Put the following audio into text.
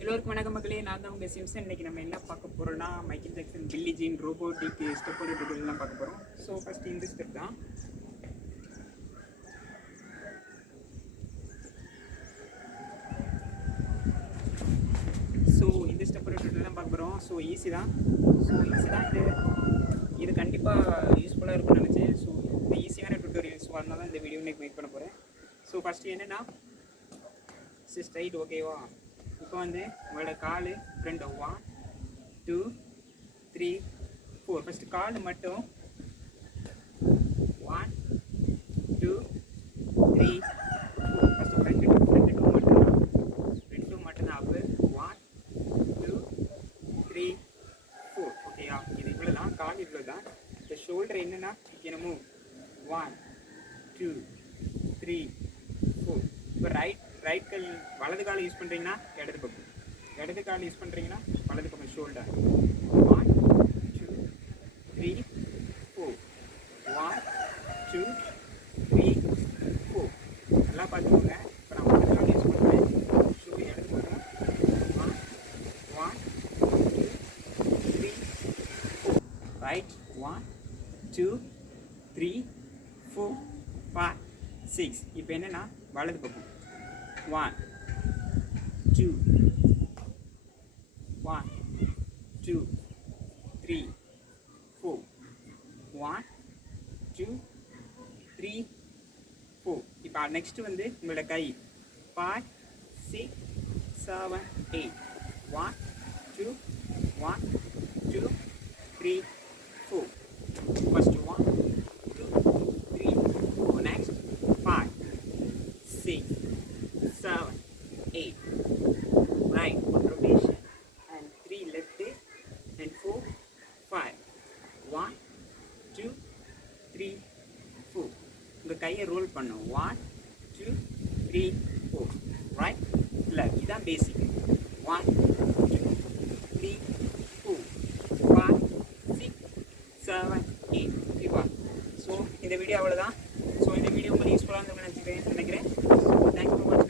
எல்லோருக்கும் வணக்கம் மக்களே, நான் தான் உங்கள் சிம்சன். இன்றைக்கி நம்ம என்ன பார்க்க போகிறோம்னா மைக்கேல் ஜாக்சன், பில்லி ஜீன், ரோபோட்டிக் ஸ்டெப்போட டீட்டெயிலாம் பார்க்க போகிறோம். ஸோ ஃபஸ்ட்டு இந்த ஸ்டெப் தான். ஸோ இந்த ஸ்டெப்போட டீட்டெயில் தான் பார்க்க போகிறோம். ஸோ ஈஸி தான். இது கண்டிப்பாக யூஸ்ஃபுல்லாக இருக்கும்னு நினச்சேன். ஸோ இந்த ஈஸியான டுட்டோரியல்ஸ் வரனால தான் இந்த வீடியோ இன்றைக்கி மேக் பண்ண போகிறேன். ஸோ ஃபஸ்ட்டு என்னென்னா ஸ்ட்ரைட், ஓகேவா? இப்போ வந்து உங்களோட கால் ஃப்ரெண்டு 1 2 3 4. ஃபஸ்ட்டு கால் மட்டும் 1 2 3 4. ஃபஸ்ட்டு ஃப்ரெண்டு டூ மட்டும்தான் அப்பு 1 2 3 4. ஓகேயா? இது இவ்வளோ தான், கால் இவ்வளோ தான். இந்த ஷோல்டர் என்னென்னா என்னமோ 1 2 3 4. இப்போ ரைட் கால் வலது காலை யூஸ் பண்ணுறீங்கன்னா இடது பக்கம், இடது கால் யூஸ் பண்ணுறீங்கன்னா வலது பக்கம் ஷோல்டர் 1 2 3 4 1 2 3 4. நல்லா பார்த்துக்கோங்க. இப்போ நான் வலது கால் யூஸ் பண்ணுறேன், ஷோ இடது பக்கம் 1 2 3 4. ரைட் 1 2 3 4 5 6. இப்போ என்னென்னா வலது பக்கம் 1 2 1 2 3 4 1 2 3 4. இப்போ நெக்ஸ்ட் வந்து உங்களோட கை 5 6 7 8 1 2 1 2 3 4. First 1 2 3 4. Next 5 6 7 8. Right, one rotation and 3 left and 4 5 1 2 3 4. உங்கள் கையை ரோல் பண்ணும் 1 2 3 4. Right left. இதுதான் பேசிக். 1 2 3 4 5 6 7 8. ஓகேவா? ஸோ இந்த வீடியோ அவ்வளோதான். ஸோ இந்த வீடியோ உங்களுக்கு யூஸ்ஃபுல்லாக இருந்ததுன்னு நினைக்கிறேன். தேங்க்யூ ஃபார் வாட்சிங்.